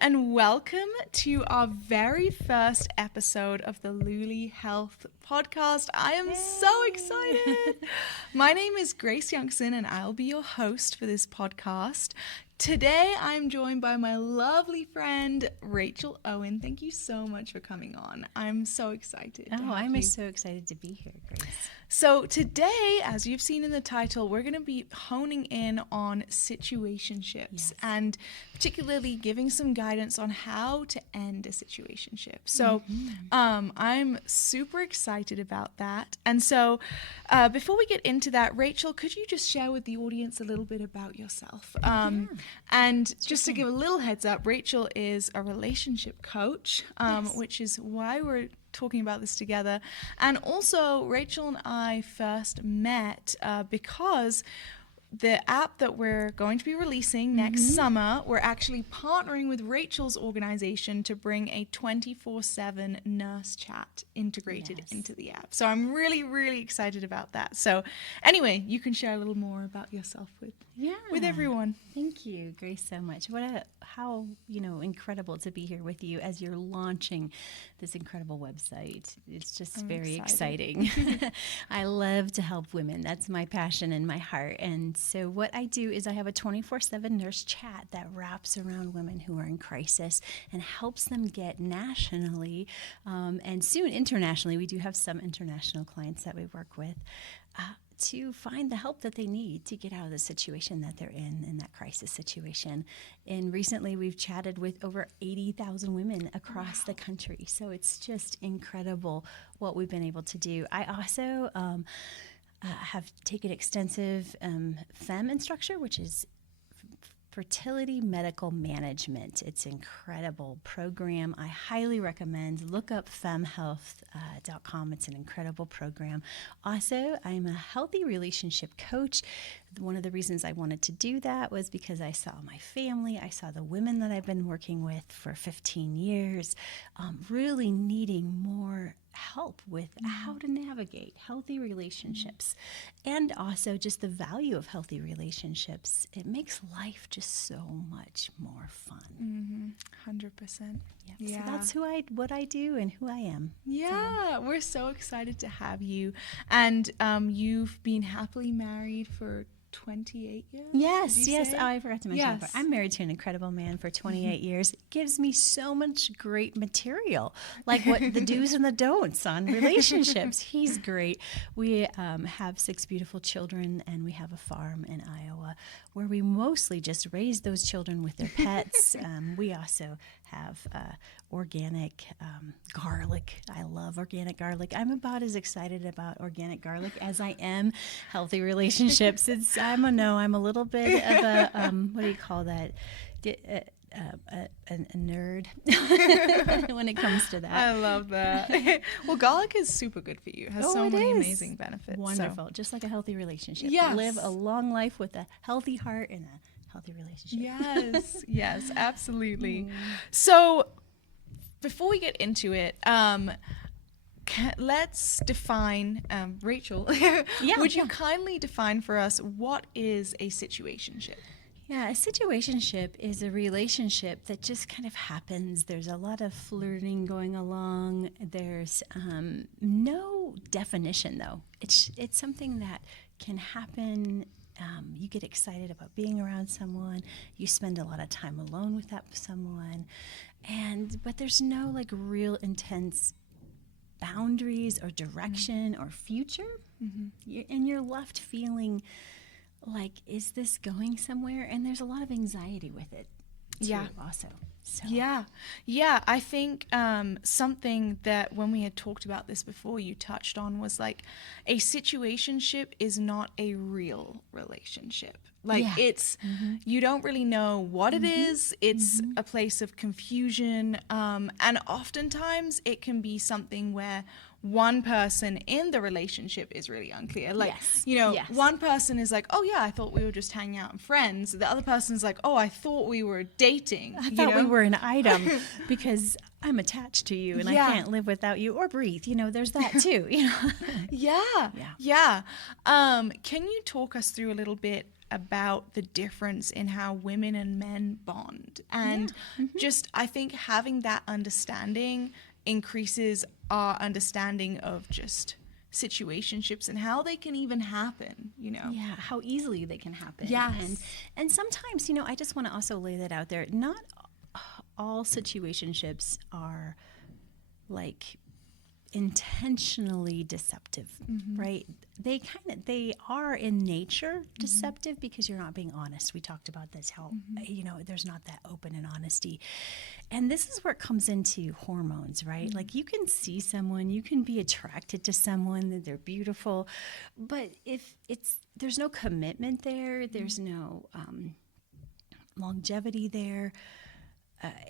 and welcome to our very first episode of the Luli Health podcast. I am so excited. My name is Grace Youngson and I'll be your host for this podcast. Today I'm joined by my lovely friend Rachel Owen. Thank you so much for coming on. I'm so excited. I'm so excited to be here, Grace. So today, as you've seen in the title, we're going to be honing in on situationships and particularly giving some guidance on how to end a situationship. So I'm super excited about that. And so before we get into that, Rachel, could you just share with the audience a little bit about yourself? And just to give a little heads up, Rachel is a relationship coach, which is why we're talking about this together. And also Rachel and I first met because the app that we're going to be releasing next summer, we're actually partnering with Rachel's organization to bring a 24/7 nurse chat integrated into the app. So I'm really, really excited about that. So anyway, you can share a little more about yourself with everyone. Thank you, Grace, so much. How incredible to be here with you as you're launching this incredible website. It's just very exciting. I love to help women. That's my passion and my heart. And so what I do is I have a 24/7 nurse chat that wraps around women who are in crisis and helps them get nationally and soon internationally. We do have some international clients that we work with to find the help that they need to get out of the situation that they're in that crisis situation. And recently we've chatted with over 80,000 women across the country. So it's just incredible what we've been able to do. I also have taken extensive FEMM instructor, which is fertility medical management. It's an incredible program. I highly recommend. Look up femmhealth.com. It's an incredible program. Also, I'm a healthy relationship coach. One of the reasons I wanted to do that was because I saw my family. I saw the women that I've been working with for 15 years really needing more help with how to navigate healthy relationships and also just the value of healthy relationships. It makes life just so much more fun. 100%. So that's what I do and who I am. We're so excited to have you. And you've been happily married for 28 years? Yes. Oh, I forgot to mention that. I'm married to an incredible man for 28 years. It gives me so much great material, like what the do's and the don'ts on relationships. He's great. We have 6 beautiful children, and we have a farm in Iowa where we mostly just raise those children with their pets. We also have organic garlic. I love organic garlic. I'm about as excited about organic garlic as I am healthy relationships. I'm a little bit of a, what do you call that? A nerd when it comes to that. I love that. Well, garlic is super good for you. It has so many amazing benefits. Wonderful. So. Just like a healthy relationship. Yes. Live a long life with a healthy heart and a healthy relationship. Yes, absolutely. So before we get into it, let's define, Rachel, would you kindly define for us what is a situationship? Yeah, a situationship is a relationship that just kind of happens. There's a lot of flirting going along. There's no definition, though. It's something that can happen. You get excited about being around someone. You spend a lot of time alone with that someone, but there's no real intense boundaries or direction or future, and you're left feeling like, is this going somewhere? And there's a lot of anxiety with it too, also. So. Yeah. I think something that when we had talked about this before, you touched on was a situationship is not a real relationship. It's, you don't really know what it is. It's a place of confusion. And oftentimes it can be something where one person in the relationship is really unclear. One person is like, oh yeah, I thought we were just hanging out and friends. The other person's like, oh, I thought we were dating. I thought we were an item because I'm attached to you and I can't live without you or breathe. There's that too. Yeah. Can you talk us through a little bit about the difference in how women and men bond. And just, I think having that understanding increases our understanding of just situationships and how they can even happen, Yeah, how easily they can happen. Yes. And sometimes, I just want to also lay that out there. Not all situationships are like intentionally deceptive, right? They are in nature deceptive because you're not being honest. We talked about this, how, there's not that open and honesty. And this is where it comes into hormones, right? Like you can see someone, you can be attracted to someone, that they're beautiful, but if there's no commitment there, there's no longevity there.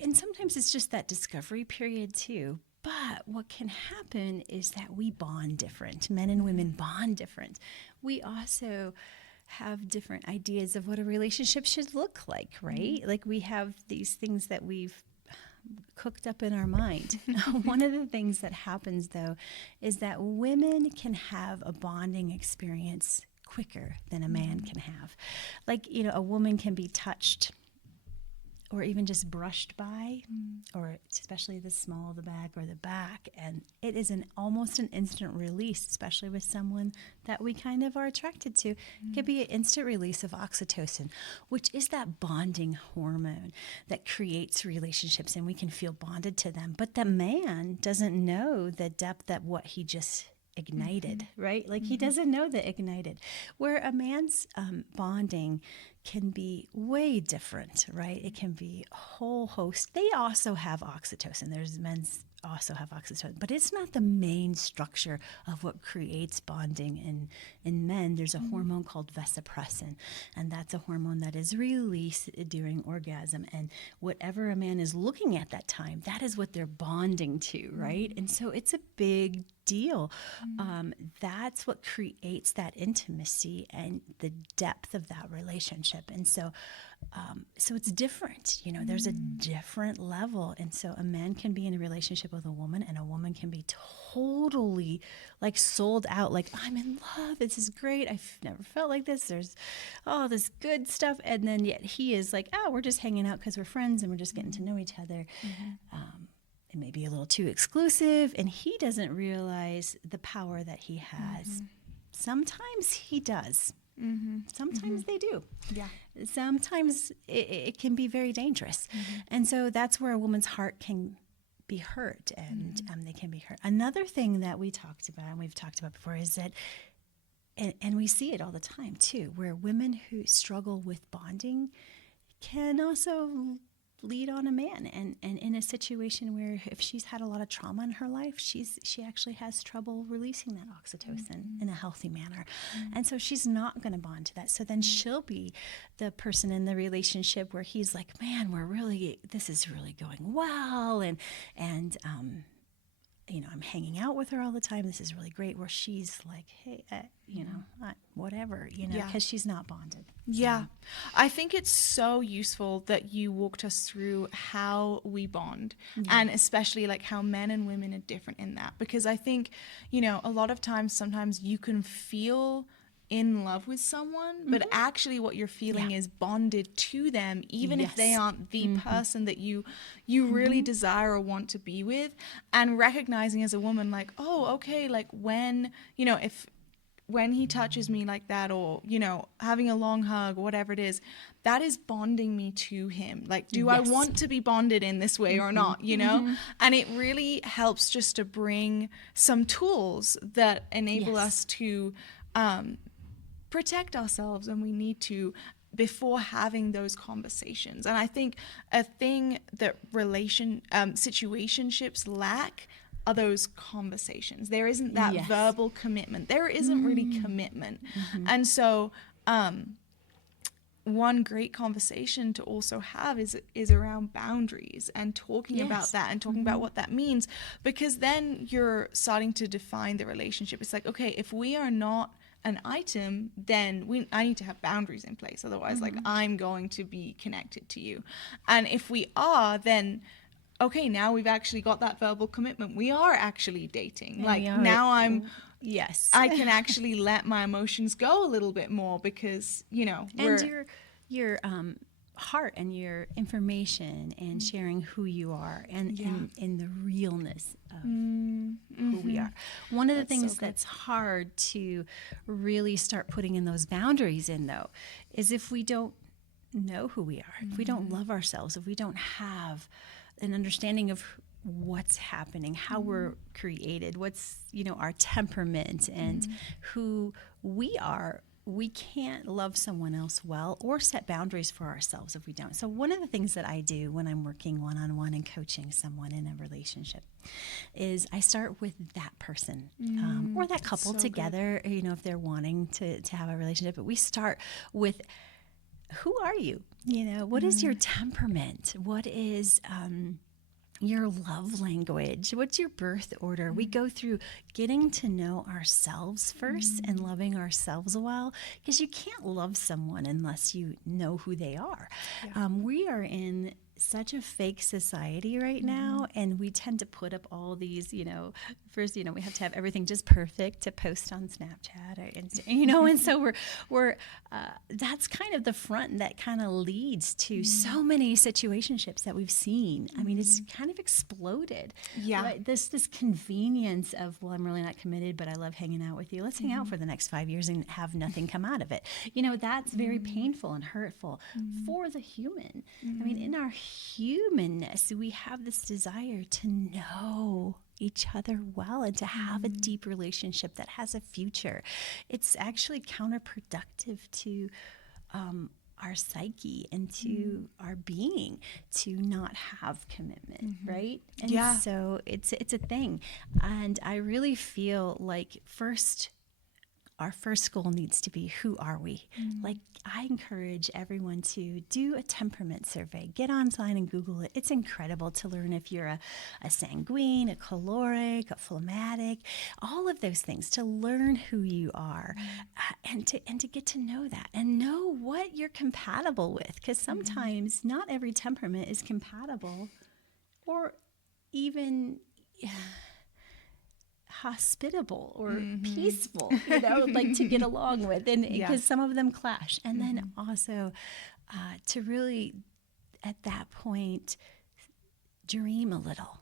And sometimes it's just that discovery period too. But what can happen is that we bond different. Men and women bond different. We also have different ideas of what a relationship should look like, right? Like we have these things that we've cooked up in our mind. One of the things that happens, though, is that women can have a bonding experience quicker than a man can have. Like, a woman can be touched or even just brushed by, or especially the small of the back or the back. And it is almost an instant release, especially with someone that we kind of are attracted to. It could be an instant release of oxytocin, which is that bonding hormone that creates relationships, and we can feel bonded to them. But the man doesn't know the depth of what he just ignited, right? Like he doesn't know that ignited. Where a man's bonding can be way different, right? It can be a whole host. They also have oxytocin. There's men's also have oxytocin, but it's not the main structure of what creates bonding. In men, there's a hormone called vasopressin, and that's a hormone that is released during orgasm. And whatever a man is looking at that time, that is what they're bonding to, right? And so it's a big deal. That's what creates that intimacy and the depth of that relationship. And so it's different, there's a different level. And so a man can be in a relationship with a woman, and a woman can be totally like sold out, like I'm in love, this is great, I've never felt like this, there's all this good stuff. And then yet he is like, we're just hanging out because we're friends and we're just getting to know each other. It may be a little too exclusive, and he doesn't realize the power that he has. Sometimes he does. Sometimes they do. Yeah. Sometimes it can be very dangerous. And so that's where a woman's heart can be hurt, and they can be hurt. Another thing that we talked about, and we've talked about before, is that, and we see it all the time too, where women who struggle with bonding can also lead on a man, and in a situation where if she's had a lot of trauma in her life, she actually has trouble releasing that oxytocin in a healthy manner. And so she's not going to bond to that. So then she'll be the person in the relationship where he's like, man, this is really going well, and I'm hanging out with her all the time, this is really great, where she's like, hey, whatever, because she's not bonded. Yeah. I think it's so useful that you walked us through how we bond, and especially like how men and women are different in that, because I think, a lot of times, sometimes you can feel in love with someone, but actually what you're feeling is bonded to them, even if they aren't the person that you really desire or want to be with. And recognizing as a woman, like, oh, okay, like when he touches me like that, or having a long hug, whatever it is, that is bonding me to him. Like, do I want to be bonded in this way or not, And it really helps just to bring some tools that enable us to protect ourselves when we need to, before having those conversations. And I think a thing that situationships lack are those conversations. There isn't that verbal commitment. There isn't really commitment. And so one great conversation to also have is around boundaries, and talking about that, and talking about what that means, because then you're starting to define the relationship. It's like, okay, if we are not an item, then I need to have boundaries in place. Otherwise, like, I'm going to be connected to you. And if we are, then okay, now we've actually got that verbal commitment. We are actually dating. And Like we are- now yes. I can actually let my emotions go a little bit more because, and your heart and your information and sharing who you are and the realness of who we are. One of the things that's hard to really start putting in those boundaries in, though, is if we don't know who we are, if we don't love ourselves, if we don't have an understanding of what's happening, how we're created, what's, our temperament and who we are, we can't love someone else well or set boundaries for ourselves if we don't. So one of the things that I do when I'm working one-on-one and coaching someone in a relationship is I start with that person or that couple together, if they're wanting to have a relationship. But we start with, who are you? What is your temperament? What is your love language? What's your birth order? We go through getting to know ourselves first and loving ourselves well, because you can't love someone unless you know who they are. We are in such a fake society right now, and we tend to put up all these, first, we have to have everything just perfect to post on Snapchat or Instagram, and so we're that's kind of the front that kind of leads to so many situationships that we've seen. I mean, it's kind of exploded. Yeah. Right? This convenience of, well, I'm really not committed, but I love hanging out with you. Let's hang out for the next 5 years and have nothing come out of it. That's very painful and hurtful for the human. I mean, in our humanness, we have this desire to know each other well and to have a deep relationship that has a future. It's actually counterproductive to our psyche and to our being to not have commitment, right? And so it's a thing. And I really feel like our first goal needs to be, who are we? Like, I encourage everyone to do a temperament survey. Get online and Google it. It's incredible to learn if you're a sanguine, a choleric, a phlegmatic, all of those things, to learn who you are and to get to know that and know what you're compatible with. Because sometimes not every temperament is compatible or even hospitable or peaceful, like to get along with, and because some of them clash. And then also to really at that point dream a little,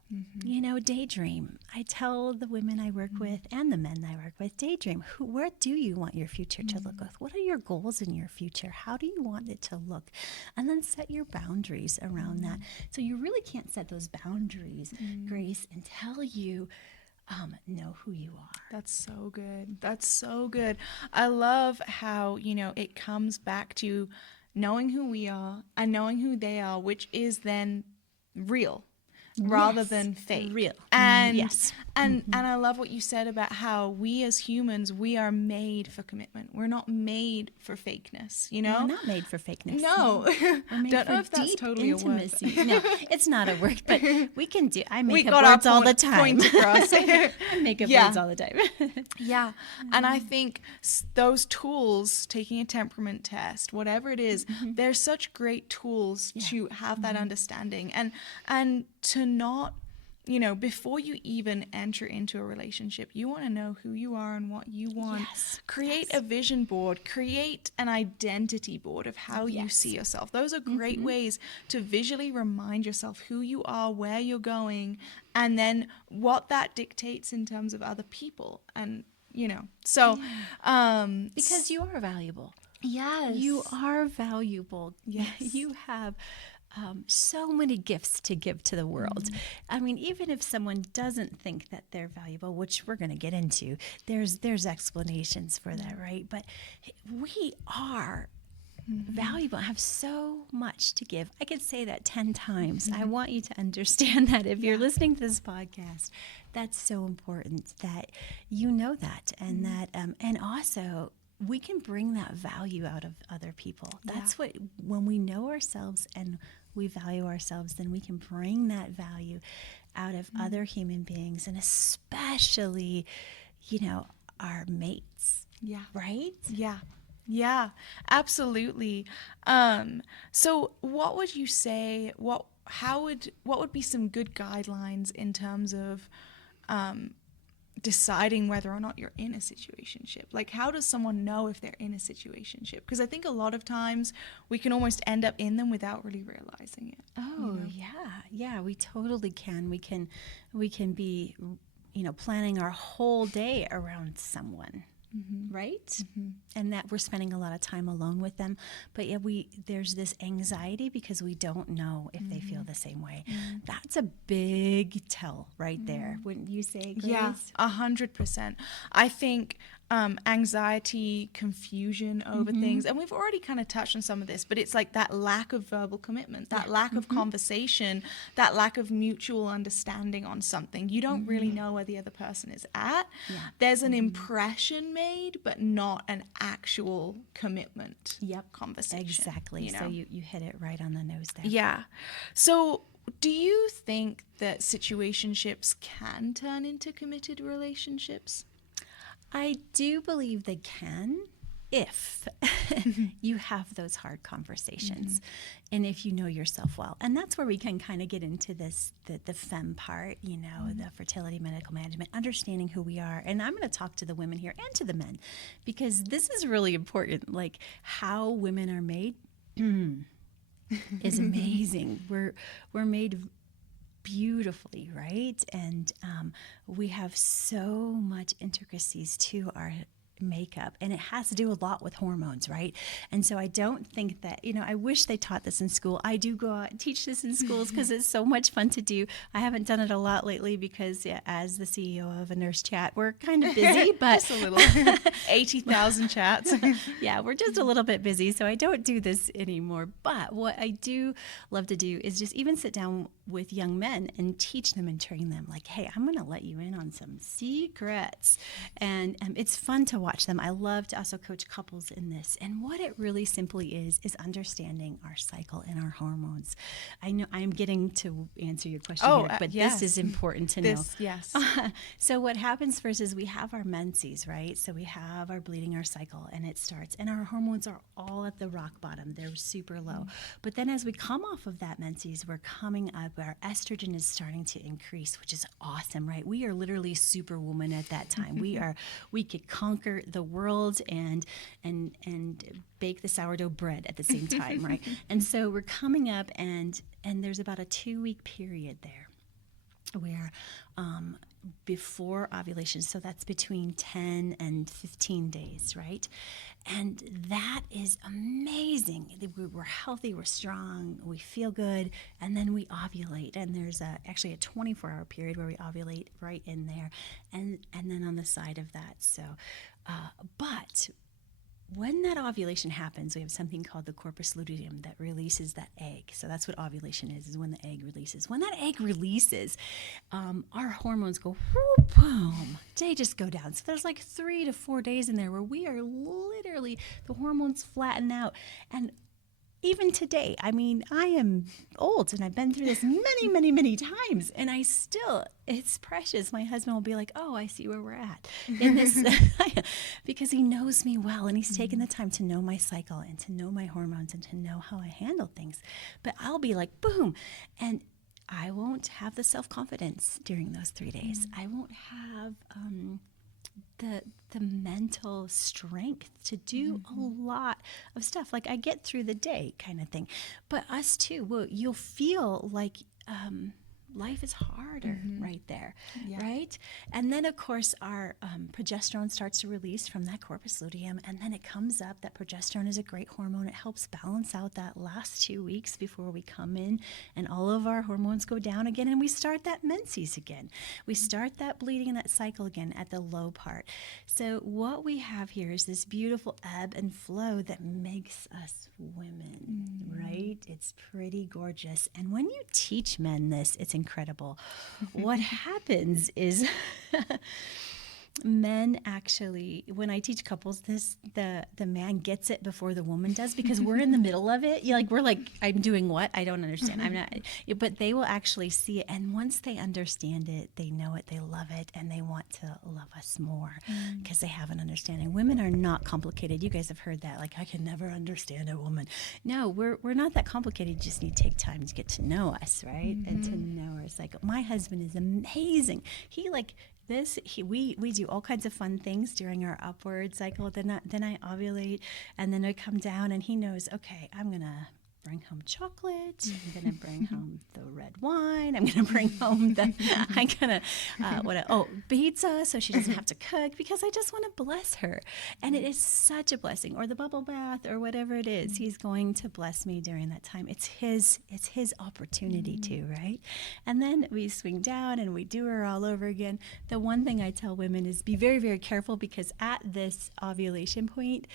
daydream. I tell the women I work with and the men I work with, daydream. Where do you want your future to look like? What are your goals in your future? How do you want it to look? And then set your boundaries around that. So you really can't set those boundaries, Grace, until you know who you are. That's so good. That's so good. I love how, it comes back to knowing who we are and knowing who they are, which is then real rather than fake. Real. And and I love what you said about how we as humans, we are made for commitment. We're not made for fakeness, We're not made for fakeness. No. We're made Don't for know if that's deep totally intimacy. a word. No, it's not a word, but we can do. I make We up got our words all the time. point across. I make up words all the time. Yeah. And I think those tools, taking a temperament test, whatever it is, they're such great tools to have that understanding and to not, before you even enter into a relationship, you want to know who you are and what you want. Create a vision board, create an identity board of how you see yourself. Those are great ways to visually remind yourself who you are, where you're going, and then what that dictates in terms of other people. And, so Because you are valuable. Yes. You are valuable. Yes. You have so many gifts to give to the world. I mean, even if someone doesn't think that they're valuable, which we're going to get into, there's explanations for that, right? But we are valuable, have so much to give. I could say that 10 times. I want you to understand that if you're listening to this podcast, that's so important that you know that, and that, and also we can bring that value out of other people. That's what, when we know ourselves and we value ourselves, then we can bring that value out of other human beings, and especially, our mates. Yeah. Right? Yeah, absolutely. So what would you say, what would be some good guidelines in terms of deciding whether or not you're in a situationship? Like, how does someone know if they're in a situationship? Because I think a lot of times we can almost end up in them without really realizing it. Oh, yeah, we totally can. We can be, planning our whole day around someone. Right? And that we're spending a lot of time alone with them. But yeah, there's this anxiety because we don't know if they feel the same way. That's a big tell right there. Wouldn't you say, Grace? Yeah, 100%. I think anxiety, confusion over things, and we've already kind of touched on some of this, but it's like that lack of verbal commitment, that lack of conversation, that lack of mutual understanding on something. You don't really know where the other person is at. There's an impression made, but not an actual commitment conversation. Exactly. So you hit it right on the nose there. Yeah. So do you think that situationships can turn into committed relationships? I do believe they can if you have those hard conversations and if you know yourself well. And that's where we can kind of get into this, the FEMM part, the fertility medical management, understanding who we are. And I'm going to talk to the women here and to the men because this is really important. Like how women are made is amazing. We're made beautifully, right? And we have so much intricacies to our makeup, and it has to do a lot with hormones, right? And so I don't think that, I wish they taught this in school. I do go out and teach this in schools because it's so much fun to do. I haven't done it a lot lately because as the CEO of a nurse chat, we're kind of busy, but just a little 80,000 chats. Yeah, we're just a little bit busy, so I don't do this anymore. But what I do love to do is just even sit down with young men and teach them and train them like, hey, I'm going to let you in on some secrets. And it's fun to watch them. I love to also coach couples in this. And what it really simply is understanding our cycle and our hormones. I know I'm getting to answer your question here, but this is important to know. Yes. So what happens first is we have our menses, right? So we have our bleeding, our cycle, and it starts. And our hormones are all at the rock bottom. They're super low. But then as we come off of that menses, we're coming up. Our estrogen is starting to increase, which is awesome, right? We are literally superwoman at that time. We could conquer the world and bake the sourdough bread at the same time, right? And so we're coming up, and there's about a 2-week period there where before ovulation, so that's between 10 and 15 days, right? And that is amazing. We're healthy, we're strong, we feel good, and then we ovulate. And there's actually a 24-hour period where we ovulate right in there, and then on the side of that. So, but when that ovulation happens, we have something called the corpus luteum that releases that egg. So that's what ovulation is when the egg releases. When that egg releases, our hormones go, whoop, boom. They just go down. So there's like 3 to 4 days in there where we are literally, the hormones flatten out. And even today, I mean, I am old and I've been through this many, many, many times, and I still, it's precious. My husband will be like, oh, I see where we're at in this, because he knows me well, and he's taken the time to know my cycle and to know my hormones and to know how I handle things. But I'll be like, boom, and I won't have the self-confidence during those 3 days. I won't have the mental strength to do a lot of stuff. Like I get through the day kind of thing. But us too, well, you'll feel like life is harder right there, right? And then, of course, our progesterone starts to release from that corpus luteum, and then it comes up. That progesterone is a great hormone. It helps balance out that last 2 weeks before we come in, and all of our hormones go down again, and we start that menses again. We start that bleeding and that cycle again at the low part. So what we have here is this beautiful ebb and flow that makes us women, right? It's pretty gorgeous. And when you teach men this, it's incredible. What happens is Men actually, when I teach couples this, the man gets it before the woman does, because we're in the middle of it. We're like, I'm doing what? I don't understand. I'm not. But they will actually see it, and once they understand it, they know it, they love it, and they want to love us more because they have an understanding. Women are not complicated. You guys have heard that. Like, I can never understand a woman. No, we're not that complicated. You just need to take time to get to know us, right? And to know our cycle. My husband is amazing. He we do all kinds of fun things during our upward cycle. Then I ovulate, and then I come down, and he knows, okay, I'm gonna bring home chocolate. I'm gonna bring home the red wine. I'm gonna bring home pizza, so she doesn't have to cook, because I just want to bless her. And it is such a blessing. Or the bubble bath, or whatever it is. He's going to bless me during that time. It's his opportunity too, right? And then we swing down and we do her all over again. The one thing I tell women is be very, very careful, because at this ovulation point,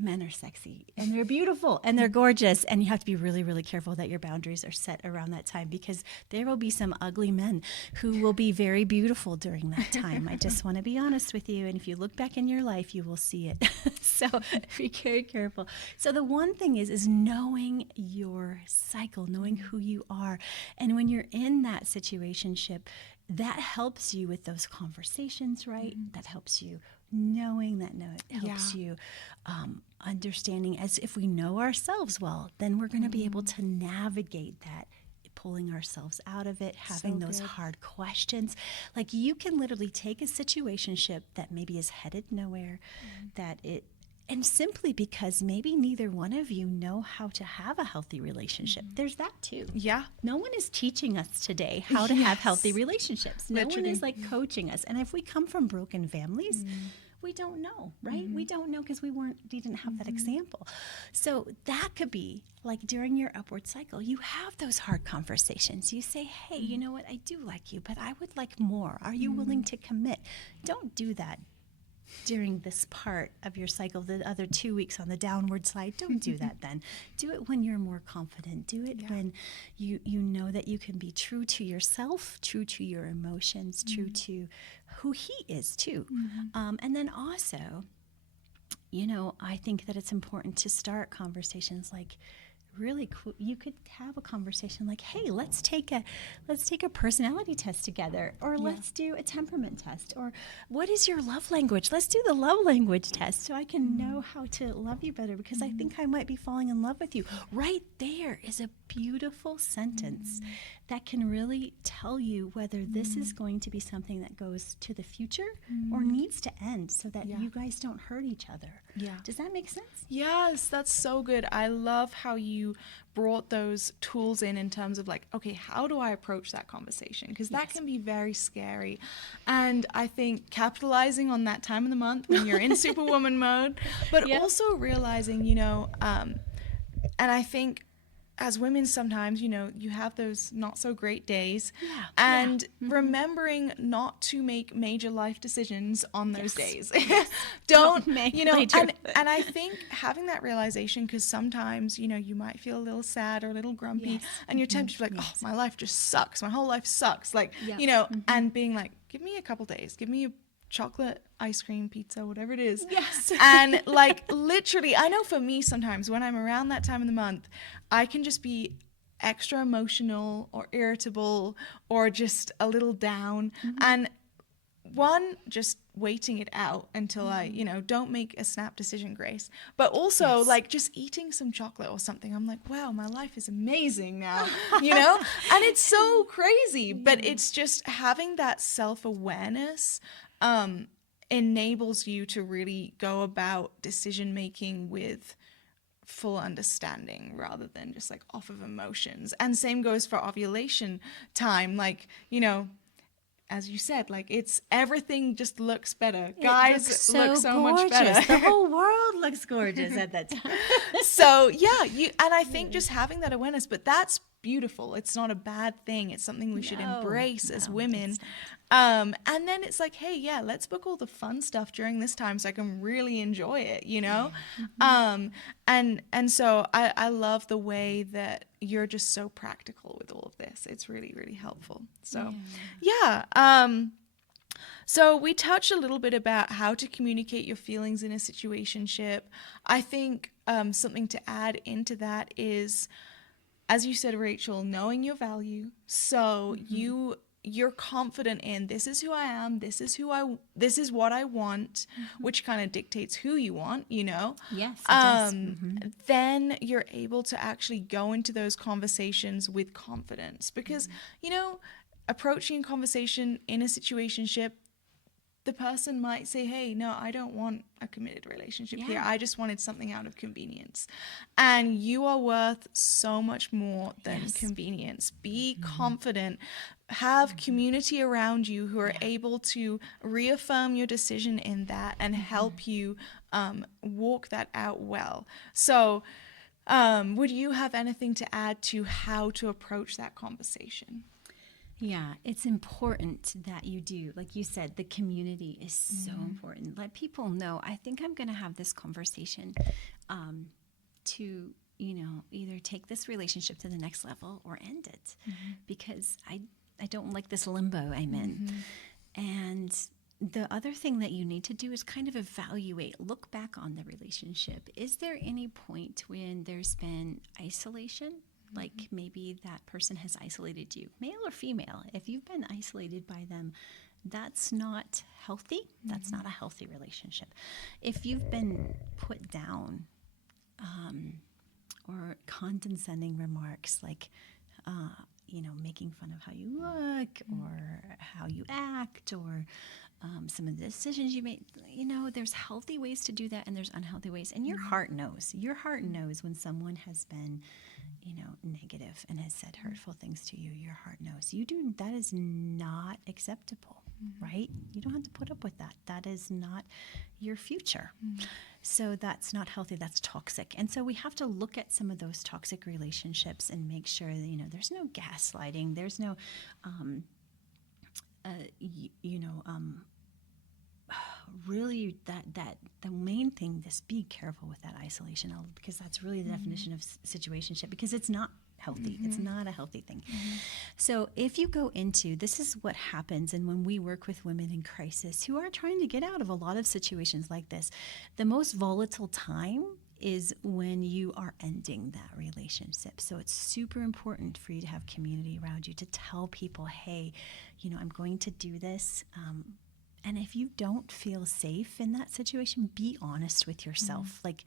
men are sexy and they're beautiful and they're gorgeous, and you have to be really, really careful that your boundaries are set around that time, because there will be some ugly men who will be very beautiful during that time. I just want to be honest with you, and if you look back in your life, you will see it. So be very careful. So the one thing is knowing your cycle, knowing who you are, and when you're in that situationship, that helps you with those conversations, right? That helps you knowing that it helps you understanding. As if we know ourselves well, then we're going to be able to navigate that, pulling ourselves out of it, having those hard questions. Like, you can literally take a situationship that maybe is headed nowhere, and simply because maybe neither one of you know how to have a healthy relationship. There's that too. Yeah. No one is teaching us today how to have healthy relationships. No one is coaching us. And if we come from broken families, we don't know, right? We don't know, because we didn't have that example. So that could be like during your upward cycle, you have those hard conversations. You say, hey, you know what? I do like you, but I would like more. Are you willing to commit? Don't do that during this part of your cycle, the other 2 weeks on the downward slide. Don't do that then. Do it when you're more confident. Do it when you know that you can be true to yourself, true to your emotions, true to who he is too. And then also, I think that it's important to start conversations like, really cool. You could have a conversation like, hey, let's take a personality test together, or let's do a temperament test, or what is your love language? Let's do the love language test, so I can know how to love you better, because I think I might be falling in love with you. Right there is a beautiful sentence that can really tell you whether this is going to be something that goes to the future or needs to end, so that you guys don't hurt each other. Yeah. Does that make sense? Yes, that's so good. I love how you brought those tools in terms of like, okay, how do I approach that conversation? Because that can be very scary. And I think capitalizing on that time of the month when you're in Superwoman mode, but also realizing, and I think as women sometimes, you have those not so great days, and remembering not to make major life decisions on those days. Don't make major. And I think having that realization, because sometimes, you might feel a little sad or a little grumpy, and you're tempted to be like, oh, my life just sucks. My whole life sucks. Like, and being like, give me a couple days, give me a chocolate, ice cream, pizza, whatever it is. Yes. And like, literally, I know for me sometimes when I'm around that time of the month, I can just be extra emotional or irritable or just a little down. And just waiting it out until I, don't make a snap decision, Grace. But also like just eating some chocolate or something. I'm like, wow, my life is amazing now, And it's so crazy, but it's just having that self-awareness enables you to really go about decision making with full understanding rather than just like off of emotions. And same goes for ovulation time. Like, as you said, like it's everything just looks better. Guys look so much better. The whole world looks gorgeous at that time. So and I think just having that awareness, but that's beautiful. It's not a bad thing. It's something we should embrace as women. And then it's like, hey, let's book all the fun stuff during this time so I can really enjoy it, And so I love the way that you're just so practical with all of this. It's really, really helpful. So, So we touched a little bit about how to communicate your feelings in a situationship. I think something to add into that is, as you said, Rachel, knowing your value. So you're confident in, this is who I am, this is what I want, which kind of dictates who you want, you know. Yes, it does. Then you're able to actually go into those conversations with confidence, because you know, approaching a conversation in a situationship, the person might say, hey, no, I don't want a committed relationship here. I just wanted something out of convenience. And you are worth so much more than convenience. Be confident. Have community around you who are able to reaffirm your decision in that and help you walk that out well. So would you have anything to add to how to approach that conversation? Yeah, it's important that you do. Like you said, the community is so important. Let people know, I think I'm going to have this conversation to, you know, either take this relationship to the next level or end it, because I don't like this limbo I'm in. And the other thing that you need to do is kind of evaluate, look back on the relationship. Is there any point when there's been isolation? Like maybe that person has isolated you, male or female. If you've been isolated by them, that's not healthy. That's not a healthy relationship. If you've been put down, or condescending remarks like, you know, making fun of how you look or how you act, or some of the decisions you made, you know, there's healthy ways to do that and there's unhealthy ways. And your heart knows. Your heart knows when someone has been, you know, negative and has said hurtful things to you. Your heart knows. That is not acceptable, right? You don't have to put up with that. That is not your future. So that's not healthy. That's toxic. And so we have to look at some of those toxic relationships and make sure that, you know, there's no gaslighting. There's no, really that the main thing, just be careful with that isolation, because that's really the definition of situationship, because it's not healthy. It's not a healthy thing. So if you go into, this is what happens, and when we work with women in crisis who are trying to get out of a lot of situations like this, the most volatile time is when you are ending that relationship. So it's super important for you to have community around you, to tell people, hey, you know, I'm going to do this. And if you don't feel safe in that situation, be honest with yourself. Like,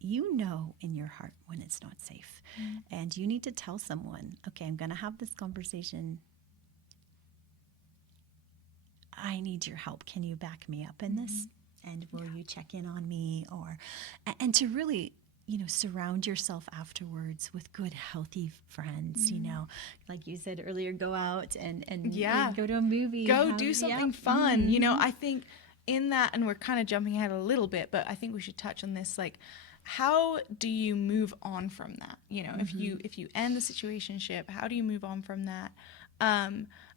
you know in your heart when it's not safe. And you need to tell someone, okay, I'm going to have this conversation. I need your help. Can you back me up in this? And will you check in on me? And to really, you know, surround yourself afterwards with good, healthy friends, you know, like you said earlier, go out and go to a movie. Do something fun. You know, I think in that, and we're kind of jumping ahead a little bit, but I think we should touch on this, like, how do you move on from that? You know, if you end the situationship, how do you move on from that?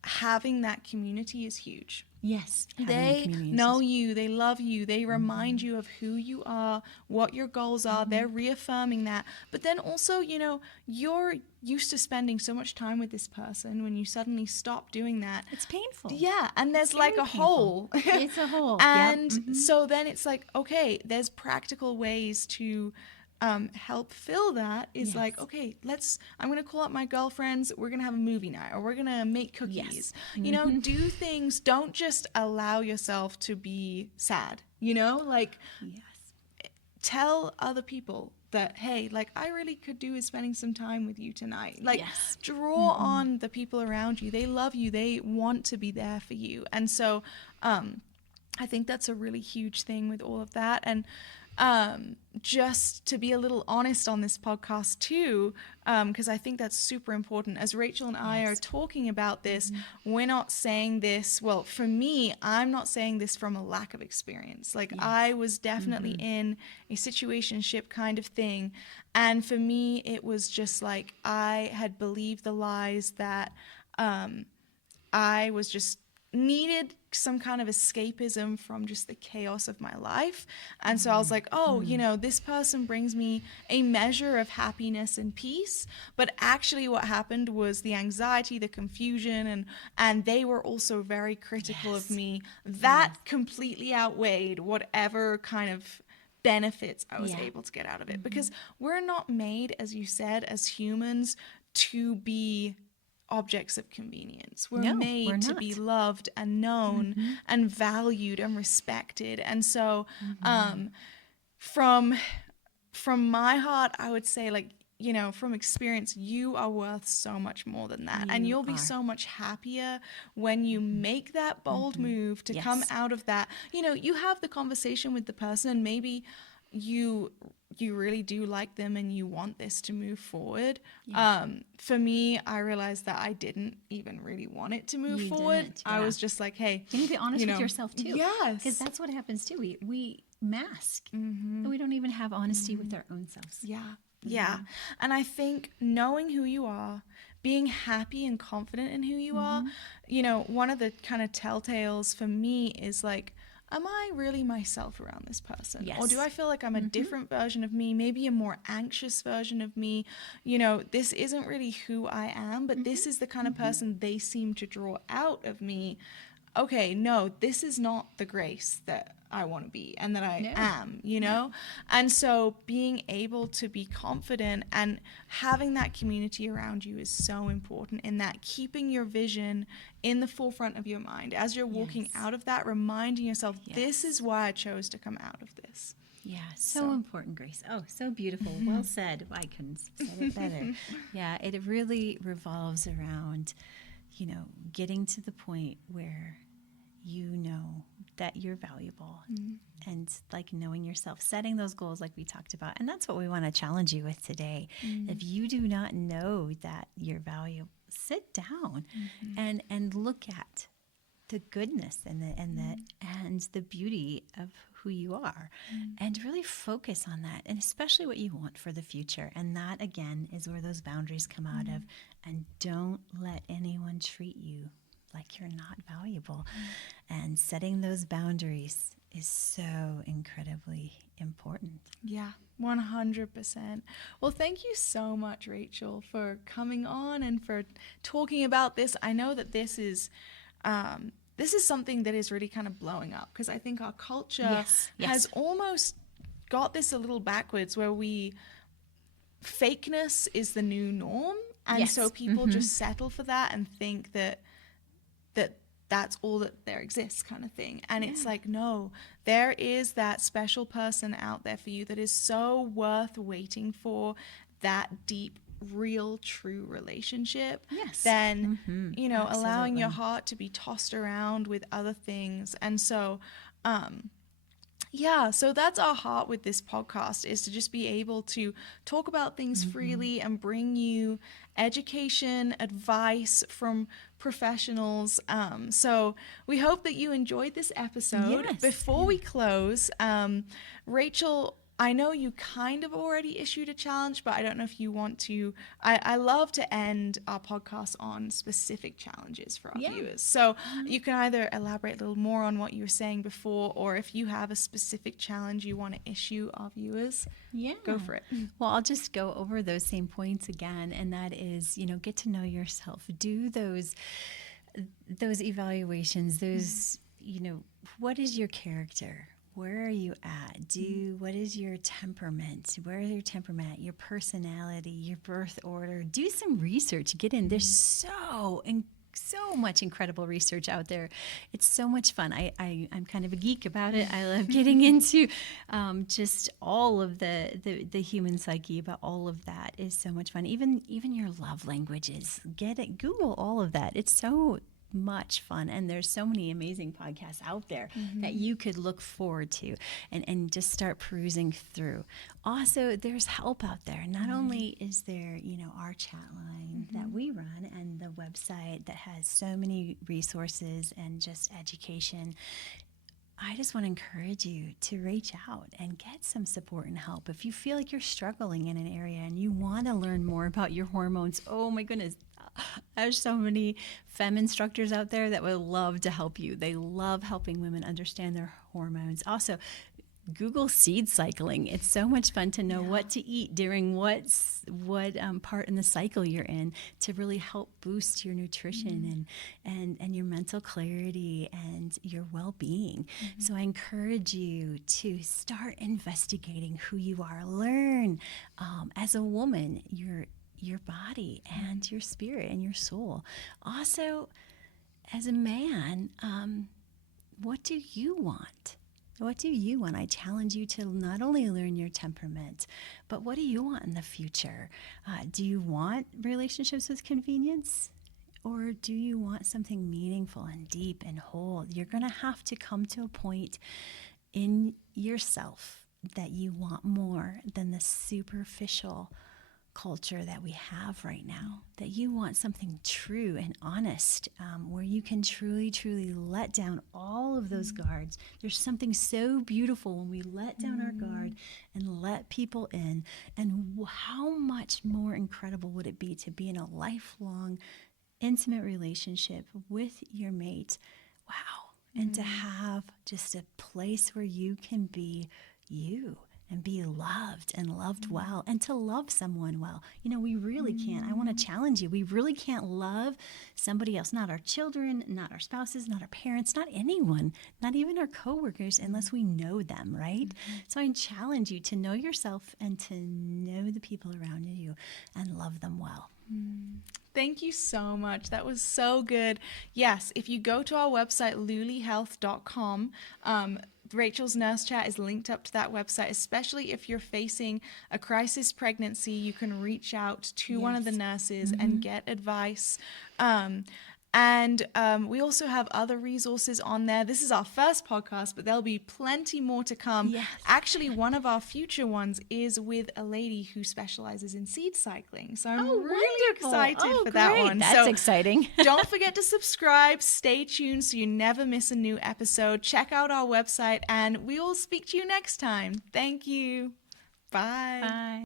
Having that community is huge. Yes. They know you, they love you, they remind you of who you are, what your goals are, they're reaffirming that. But then also, you know, you're used to spending so much time with this person. When you suddenly stop doing that, it's painful. Yeah, and there's like a hole. It's a hole. And so then it's like, okay, there's practical ways to help fill that. Is like, okay, I'm going to call up my girlfriends. We're going to have a movie night, or we're going to make cookies. You know, do things. Don't just allow yourself to be sad, you know, like tell other people that, hey, like, I really could do is spending some time with you tonight. Like, draw on the people around you. They love you. They want to be there for you. And so I think that's a really huge thing with all of that. And just to be a little honest on this podcast too, because I think that's super important. As Rachel and I are talking about this, we're not saying this, well, for me, I'm not saying this from a lack of experience. Like, I was definitely in a situationship kind of thing. And for me, it was just like, I had believed the lies that I was just needed some kind of escapism from just the chaos of my life. And so I was like, oh, you know, this person brings me a measure of happiness and peace. But actually what happened was the anxiety, the confusion, and they were also very critical of me. That completely outweighed whatever kind of benefits I was able to get out of it. Because we're not made, as you said, as humans to be objects of convenience. We're made to be loved and known and valued and respected. And so from my heart, I would say, like, you know, from experience, you are worth so much more than that. And you'll be so much happier when you make that bold move to come out of that. You know, you have the conversation with the person, and maybe you really do like them and you want this to move forward. For me, I realized that I didn't even really want it to move forward. I was just like, hey, you need to be honest with yourself too. Yes. Because that's what happens too. We mask and we don't even have honesty with our own selves. Yeah. And I think knowing who you are, being happy and confident in who you are, you know, one of the kind of telltales for me is like, am I really myself around this person? Or do I feel like I'm a different version of me, maybe a more anxious version of me? You know, this isn't really who I am, but this is the kind of person they seem to draw out of me. Okay, no, this is not the Grace that I want to be and that I am, you know? And so being able to be confident and having that community around you is so important, in that keeping your vision in the forefront of your mind as you're walking out of that, reminding yourself, this is why I chose to come out of this. Yeah, so important, Grace. Oh, so beautiful. Well said. I couldn't have said it better. Yeah, it really revolves around, you know, getting to the point where you know that you're valuable and like knowing yourself, setting those goals like we talked about. And that's what we want to challenge you with today. If you do not know that you're valuable, sit down and look at the goodness and the beauty of who you are, and really focus on that, and especially what you want for the future. And that again is where those boundaries come out of. And don't let anyone treat you like you're not valuable. And setting those boundaries is so incredibly important. Yeah, 100%. Well, thank you so much, Rachel, for coming on and for talking about this. I know that this is something that is really kind of blowing up, because I think our culture has almost got this a little backwards, where fakeness is the new norm. And so people just settle for that and think that that's all that there exists, kind of thing. And it's like, no, there is that special person out there for you that is so worth waiting for, that deep, real, true relationship. Then, you know, allowing your heart to be tossed around with other things. And so, so that's our heart with this podcast, is to just be able to talk about things freely and bring you education, advice from professionals. So we hope that you enjoyed this episode. Before we close, Rachel, I know you kind of already issued a challenge, but I don't know if you want to. I love to end our podcast on specific challenges for our viewers. So you can either elaborate a little more on what you were saying before, or if you have a specific challenge you want to issue our viewers, go for it. Well, I'll just go over those same points again, and that is, you know, get to know yourself. Do those evaluations, those, you know, what is your character? Where are you at? What is your temperament? Where is your temperament, your personality, your birth order? Do some research. Get in. There's so much incredible research out there. It's so much fun. I'm kind of a geek about it. I love getting into just all of the human psyche. About all of that is so much fun. Even your love languages. Get it. Google all of that. It's so much fun, and there's so many amazing podcasts out there that you could look forward to and just start perusing through. Also, there's help out there. Not only is there, you know, our chat line that we run, and the website that has so many resources and just education. I just want to encourage you to reach out and get some support and help. If you feel like you're struggling in an area and you want to learn more about your hormones, oh my goodness, There's so many FEMM instructors out there that would love to help you. They love helping women understand their hormones. Also, Google seed cycling. It's so much fun to know what to eat during what part in the cycle you're in to really help boost your nutrition and your mental clarity and your well-being. So I encourage you to start investigating who you are. Learn as a woman your body and your spirit and your soul. Also, as a man, what do you want? What do you want? I challenge you to not only learn your temperament, but what do you want in the future? Do you want relationships with convenience? Or do you want something meaningful and deep and whole? You're going to have to come to a point in yourself that you want more than the superficial culture that we have right now, that you want something true and honest, where you can truly, truly let down all of those guards. There's something so beautiful when we let down our guard and let people in. And how much more incredible would it be to be in a lifelong, intimate relationship with your mate? Wow. And to have just a place where you can be you and be loved and loved well, and to love someone well. You know, we really can't. I want to challenge you. We really can't love somebody else, not our children, not our spouses, not our parents, not anyone, not even our coworkers, unless we know them, right? So I challenge you to know yourself and to know the people around you and love them well. Thank you so much. That was so good. Yes, if you go to our website, lulihealth.com, Rachel's Nurse Chat is linked up to that website, especially if you're facing a crisis pregnancy. You can reach out to one of the nurses and get advice. And we also have other resources on there. This is our first podcast, but there'll be plenty more to come. Yes. Actually, one of our future ones is with a lady who specializes in seed cycling. So I'm really excited for that one. That's exciting. Don't forget to subscribe. Stay tuned so you never miss a new episode. Check out our website, and we will speak to you next time. Thank you. Bye. Bye.